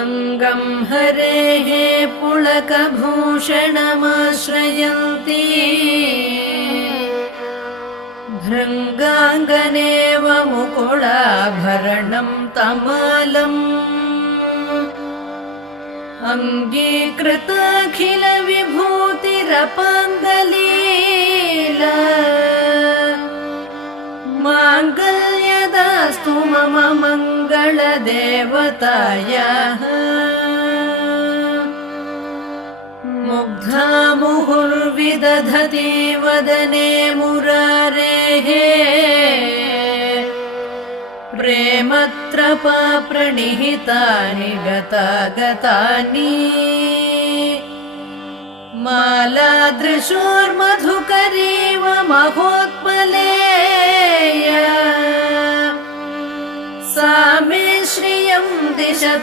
अङ्गं हरेः पुलकभूषणमाश्रयन्ती भृङ्गाङ्गनेव मुकुलाभरणं तमालम् अङ्गीकृताखिलविभूतिरपाङ्गलीला माङ्गल्यदास्तु मम मङ्गलदेवतायाः मुग्धा मुहुर्विदधति वदने मुरारेः प्रेमत्रपा प्रणिहितानि गतागतानि मालादृशोर्मधुकरीव महोत्पलेया सा मे श्रियं दिशतु